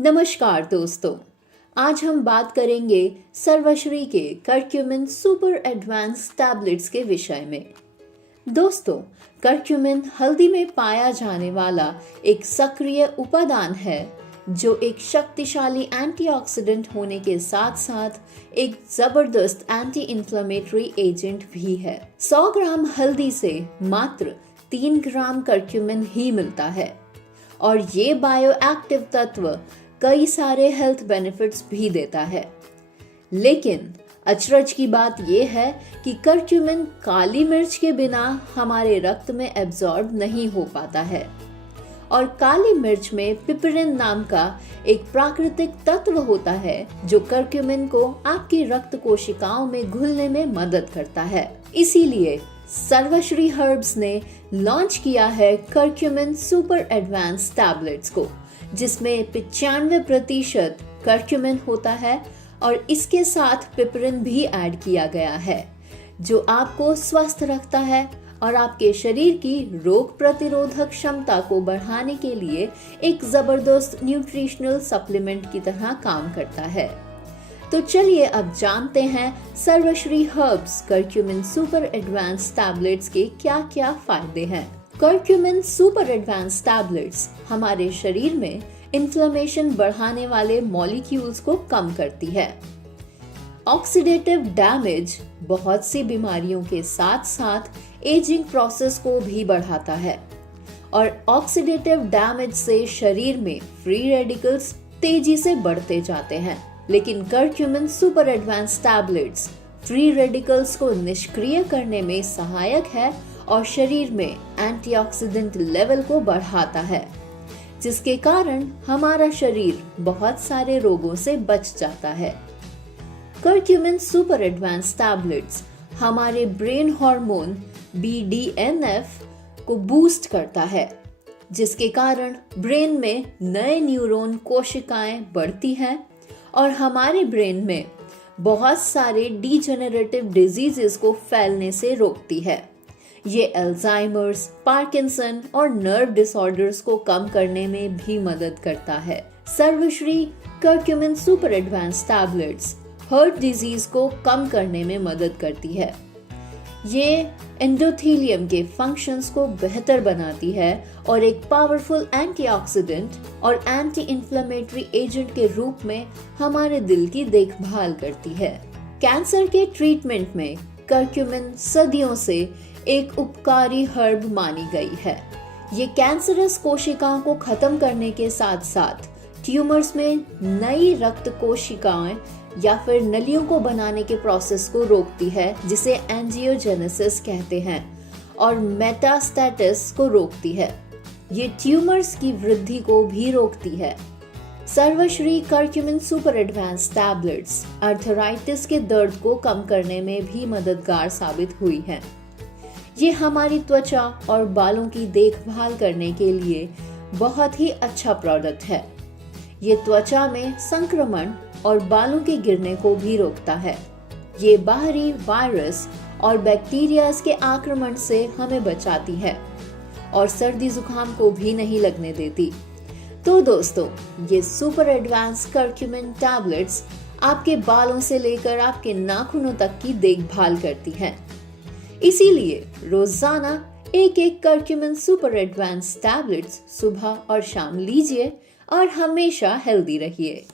नमस्कार दोस्तों, आज हम बात करेंगे सर्वश्री के करक्यूमिन सुपर एडवांस टैबलेट्स के विषय में। दोस्तों, करक्यूमिन हल्दी में पाया जाने वाला एक सक्रिय उपादान है जो एक शक्तिशाली एंटीऑक्सीडेंट होने के साथ साथ एक जबरदस्त एंटी इन्फ्लेमेटरी एजेंट भी है। 100 ग्राम हल्दी से मात्र 3 ग्राम करक्यूमिन ही मिलता है और ये बायोएक्टिव तत्व कई सारे हेल्थ बेनिफिट्स भी देता है। लेकिन अचरज की बात यह है कि करक्यूमिन काली मिर्च के बिना हमारे रक्त में एब्जॉर्ब नहीं हो पाता है और काली मिर्च में पिपरिन नाम का एक प्राकृतिक तत्व होता है जो करक्यूमिन को आपकी रक्त कोशिकाओं में घुलने में मदद करता है। इसीलिए सर्वश्री हर्ब्स ने लॉन्च किया है करक्यूमिन सुपर एडवांस टैबलेट्स को, जिसमें 95% करक्यूमिन होता है और इसके साथ पिपरिन भी ऐड किया गया है जो आपको स्वस्थ रखता है और आपके शरीर की रोग प्रतिरोधक क्षमता को बढ़ाने के लिए एक जबरदस्त न्यूट्रिशनल सप्लीमेंट की तरह काम करता है। तो चलिए अब जानते हैं Sarvashree herbs curcumin super advance tablets के क्या क्या फायदे हैं। करक्यूमिन सुपर एडवांस टैबलेट्स हमारे शरीर में इन्फ्लेमेशन बढ़ाने वाले मॉलिक्यूल्स को कम करती है। ऑक्सीडेटिव डैमेज बहुत सी बीमारियों के साथ साथ एजिंग प्रोसेस को भी बढ़ाता है और ऑक्सीडेटिव डैमेज से शरीर में फ्री रेडिकल्स तेजी से बढ़ते जाते हैं। लेकिन curcumin super advance tablets free radicals को निष्क्रिय करने में सहायक है और शरीर में एंटीऑक्सीडेंट लेवल को बढ़ाता है, जिसके कारण हमारा शरीर बहुत सारे रोगों से बच जाता है। करक्यूमिन सुपर एडवांस टैबलेट्स हमारे ब्रेन हार्मोन BDNF को बूस्ट करता है, जिसके कारण ब्रेन में नए न्यूरॉन कोशिकाएं बढ़ती हैं और हमारे ब्रेन में बहुत सारे डीजेनरेटिव डिजीजेस को फैलने से रोकती है। ये अल्जाइमर्स, पार्किंसन और नर्व डिसऑर्डर्स को कम करने में भी मदद करता है। Sarvashree curcumin super advance tablets heart disease को कम करने में मदद करती है। ये एंडोथेलियम के फंक्शंस को बेहतर बनाती है और एक पावरफुल एंटीऑक्सीडेंट और एंटी इन्फ्लेमेटरी एजेंट के रूप में हमारे दिल की देखभाल करती है। कैंसर के ट्रीटमेंट में करक्यूमिन सदियों से एक उपकारी हर्ब मानी गई है। ये कैंसरस कोशिकाओं को खत्म करने के साथ साथ ट्यूमर्स में नई रक्त कोशिकाएं या फिर नलियों को बनाने के प्रोसेस को रोकती है, जिसे एंजियोजेनेसिस कहते हैं, और मेटास्टेसिस को रोकती है। ये ट्यूमर्स की वृद्धि को भी रोकती है। Sarvashree curcumin super advance tablets arthritis के दर्द को कम करने में भी मददगार साबित हुई है। ये हमारी त्वचा और बालों की देखभाल करने के लिए बहुत ही अच्छा प्रोडक्ट है। ये त्वचा में संक्रमण और बालों के गिरने को भी रोकता है। ये बाहरी वायरस और बैक्टीरिया के आक्रमण से हमें बचाती है और सर्दी जुकाम को भी नहीं लगने देती। तो दोस्तों, ये सुपर एडवांस करक्यूमिन टैबलेट्स आपके बालों से लेकर आपके नाखूनों तक की देखभाल करती हैं। इसीलिए रोजाना एक करक्यूमिन सुपर एडवांस टैबलेट्स सुबह और शाम लीजिए और हमेशा हेल्दी रहिए।